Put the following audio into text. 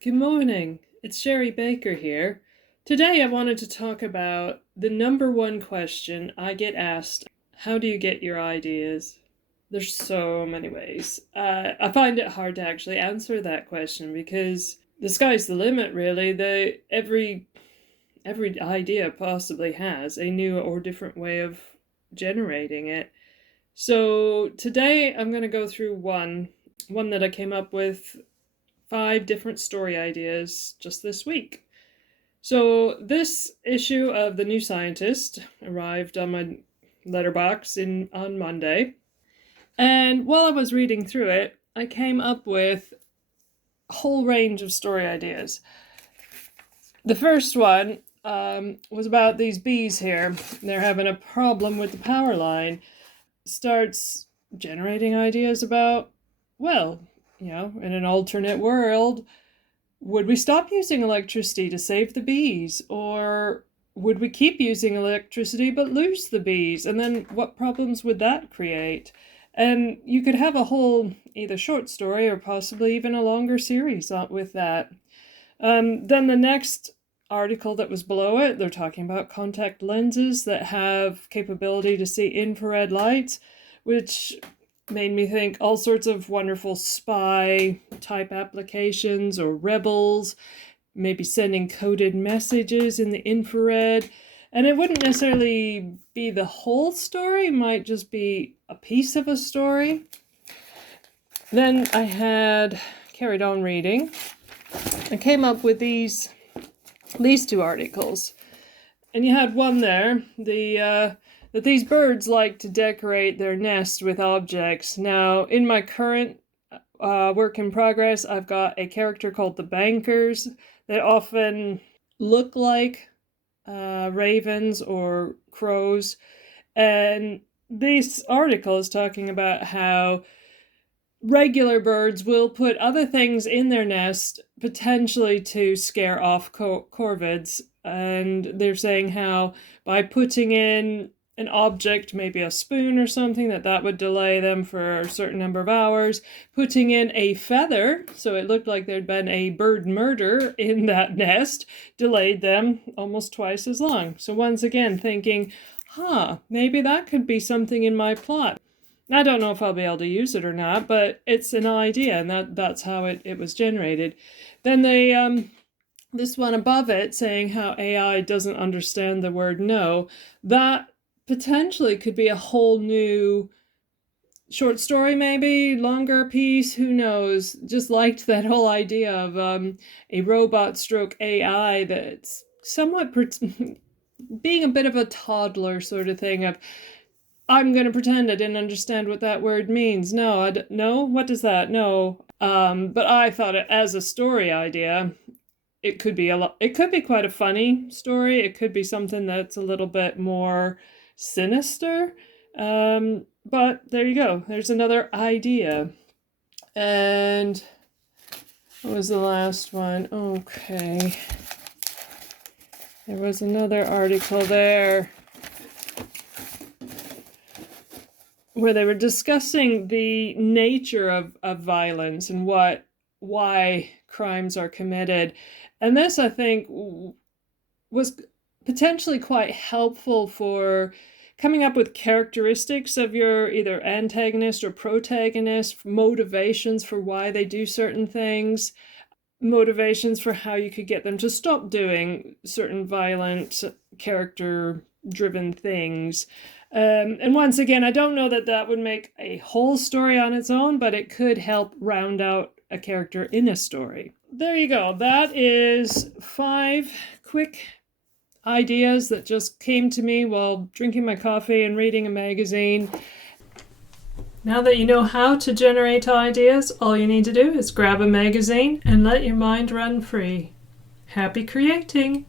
Good morning. It's Cherie Baker here. Today I wanted to talk about the number one question I get asked. How do you get your ideas? There's so many ways. I find it hard to actually answer that question because the sky's the limit, really. Every idea possibly has a new or different way of generating it. So today I'm going to go through one that I came up with 5 different story ideas just this week. So this issue of The New Scientist arrived on my letterbox on Monday. And while I was reading through it, I came up with a whole range of story ideas. The first one was about these bees here. They're having a problem with the power line. Starts generating ideas about, well, in an alternate world, would we stop using electricity to save the bees? Or would we keep using electricity but lose the bees? And then what problems would that create? And you could have a whole either short story or possibly even a longer series with that. Then the next article that was below it, they're talking about contact lenses that have capability to see infrared lights, which made me think all sorts of wonderful spy type applications or rebels, maybe sending coded messages in the infrared. And it wouldn't necessarily be the whole story, it might just be a piece of a story. Then I had carried on reading. I came up with these 2 articles. And you had one there, that these birds like to decorate their nest with objects. Now, in my current work in progress, I've got a character called the Bankers that often look like ravens or crows. And this article is talking about how regular birds will put other things in their nest, potentially to scare off corvids. And they're saying how by putting in an object, maybe a spoon or something, that would delay them for a certain number of hours. Putting in a feather, so it looked like there'd been a bird murder in that nest, delayed them almost twice as long. So once again, thinking, maybe that could be something in my plot. I don't know if I'll be able to use it or not, but it's an idea, and that's how it was generated. Then this one above it saying how AI doesn't understand the word no, that potentially could be a whole new short story, maybe longer piece, who knows. Just liked that whole idea of a robot stroke AI that's somewhat being a bit of a toddler sort of thing of, I'm going to pretend I didn't understand what that word means. No, no, what does that? No. But I thought it as a story idea, it could be it could be quite a funny story. It could be something that's a little bit more sinister. But there you go. There's another idea. And what was the last one? Okay. There was another article there where they were discussing the nature of violence and why crimes are committed. And this, I think, was potentially quite helpful for coming up with characteristics of your either antagonist or protagonist, motivations for why they do certain things, motivations for how you could get them to stop doing certain violent, character-driven things. And once again, I don't know that would make a whole story on its own, but it could help round out a character in a story. There you go. That is 5 quick ideas that just came to me while drinking my coffee and reading a magazine. Now that you know how to generate ideas, all you need to do is grab a magazine and let your mind run free. Happy creating!